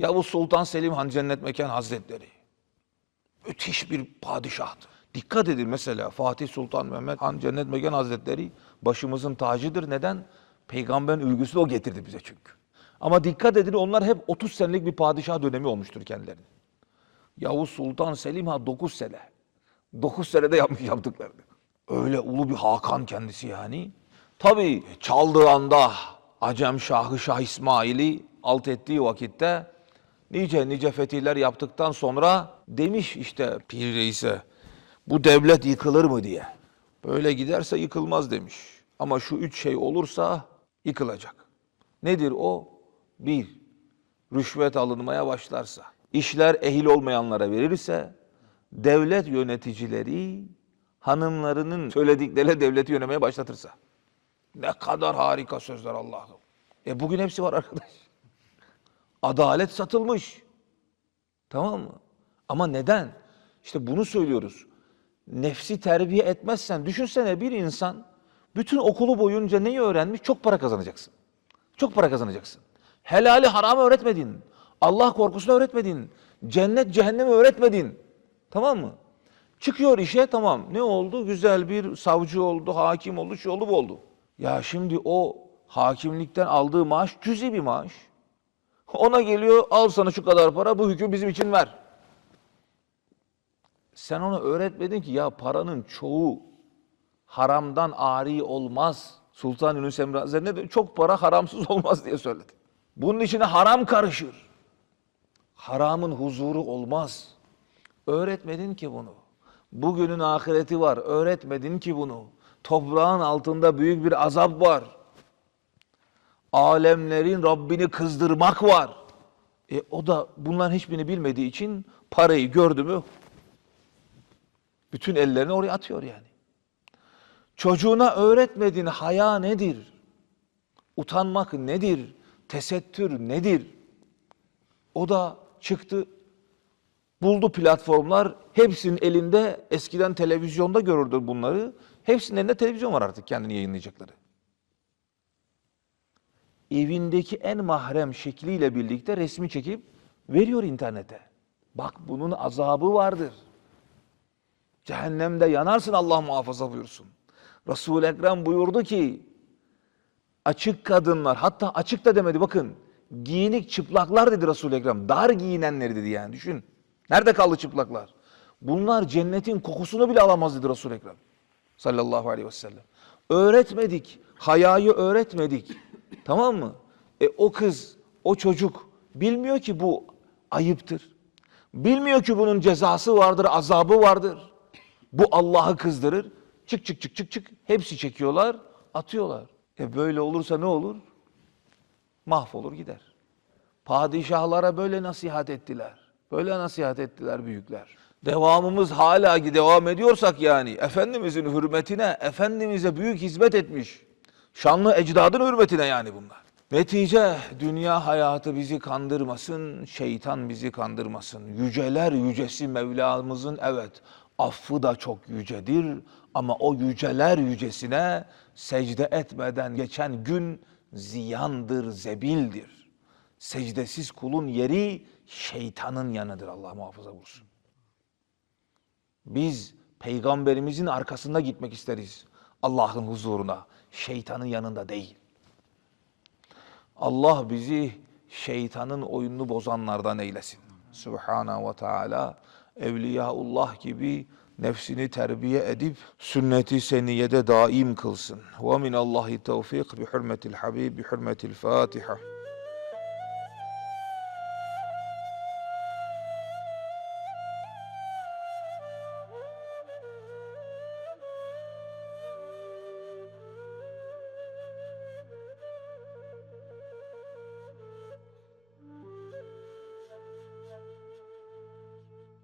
Yavuz Sultan Selim Han Cennet Mekan Hazretleri. Müthiş bir padişahtı. Dikkat edin mesela Fatih Sultan Mehmet Han Cennet Mekan Hazretleri başımızın tacıdır. Neden? Peygamberin ülgüsünü o getirdi bize çünkü. Ama dikkat edin onlar hep 30 senelik bir padişah dönemi olmuştur kendilerine. Yavuz Sultan Selim Ha 9 sene. 9 senede yapmış yaptıklarını. Öyle ulu bir Hakan kendisi yani. Tabii çaldığı anda Acem Şahı Şah İsmail'i alt ettiği vakitte nice nice fetihler yaptıktan sonra demiş işte Pir Reis'e bu devlet yıkılır mı diye. Böyle giderse yıkılmaz demiş. Ama şu üç şey olursa yıkılacak. Nedir o? Bir, rüşvet alınmaya başlarsa, işler ehil olmayanlara verirse, devlet yöneticileri hanımlarının söyledikleriyle devleti yönemeye başlatırsa. Ne kadar harika sözler Allah'ım. E bugün hepsi var arkadaş. Adalet satılmış. Tamam mı? Ama neden? İşte bunu söylüyoruz. Nefsi terbiye etmezsen, düşünsene bir insan bütün okulu boyunca neyi öğrenmiş? Çok para kazanacaksın. Çok para kazanacaksın. Helali haramı öğretmedin. Allah korkusunu öğretmedin. Cennet cehennemi öğretmedin. Tamam mı? Çıkıyor işe tamam. Ne oldu? Güzel bir savcı oldu, hakim oldu, şu oldu, bu oldu. Ya şimdi o hakimlikten aldığı maaş cüzi bir maaş. Ona geliyor al sana şu kadar para bu hüküm bizim için ver. Sen ona öğretmedin ki ya paranın çoğu haramdan ari olmaz. Sultan Yunus Emre Hazretleri? Çok para haramsız olmaz diye söyledi. Bunun içine haram karışır. Haramın huzuru olmaz. Öğretmedin ki bunu. Bugünün ahireti var. Öğretmedin ki bunu. Toprağın altında büyük bir azap var. Alemlerin Rabbini kızdırmak var. E o da bunların hiçbirini bilmediği için parayı gördü mü bütün ellerini oraya atıyor yani. Çocuğuna öğretmedin haya nedir? Utanmak nedir? Tesettür nedir? O da çıktı buldu platformlar. Hepsinin elinde eskiden televizyonda görürdü bunları. Hepsinin elinde televizyon var artık kendini yayınlayacakları. Evindeki en mahrem şekliyle birlikte resmi çekip veriyor internete. Bak bunun azabı vardır. Cehennemde yanarsın Allah muhafaza buyursun. Resul-i Ekrem buyurdu ki açık kadınlar hatta açık da demedi bakın giyinik çıplaklar dedi Resul-i Ekrem. Dar giyinenleri dedi yani düşün. Nerede kaldı çıplaklar? Bunlar cennetin kokusunu bile alamaz dedi Resul-i Ekrem. Sallallahu aleyhi ve sellem. Öğretmedik. Hayayı öğretmedik. Tamam mı? E o kız, o çocuk bilmiyor ki bu ayıptır. Bilmiyor ki bunun cezası vardır, azabı vardır. Bu Allah'ı kızdırır. Çık çık çık çık çık. Hepsi çekiyorlar, atıyorlar. E böyle olursa ne olur? Mahvolur gider. Padişahlara böyle nasihat ettiler. Böyle nasihat ettiler büyükler. Devamımız hala devam ediyorsak yani Efendimizin hürmetine, Efendimiz'e büyük hizmet etmiş. Şanlı ecdadın hürmetine yani bunlar. Netice dünya hayatı bizi kandırmasın, şeytan bizi kandırmasın. Yüceler yücesi Mevlamızın evet affı da çok yücedir ama o yüceler yücesine secde etmeden geçen gün ziyandır, zebildir. Secdesiz kulun yeri şeytanın yanıdır Allah muhafaza buyursun. Biz peygamberimizin arkasında gitmek isteriz. Allah'ın huzuruna, şeytanın yanında değil. Allah bizi şeytanın oyununu bozanlardan eylesin. Subhanahu ve Teala Evliyaullah gibi nefsini terbiye edip sünneti seniyede daim kılsın. Ve minallahi tevfik bi hürmetil habib bi hürmetil Fatiha.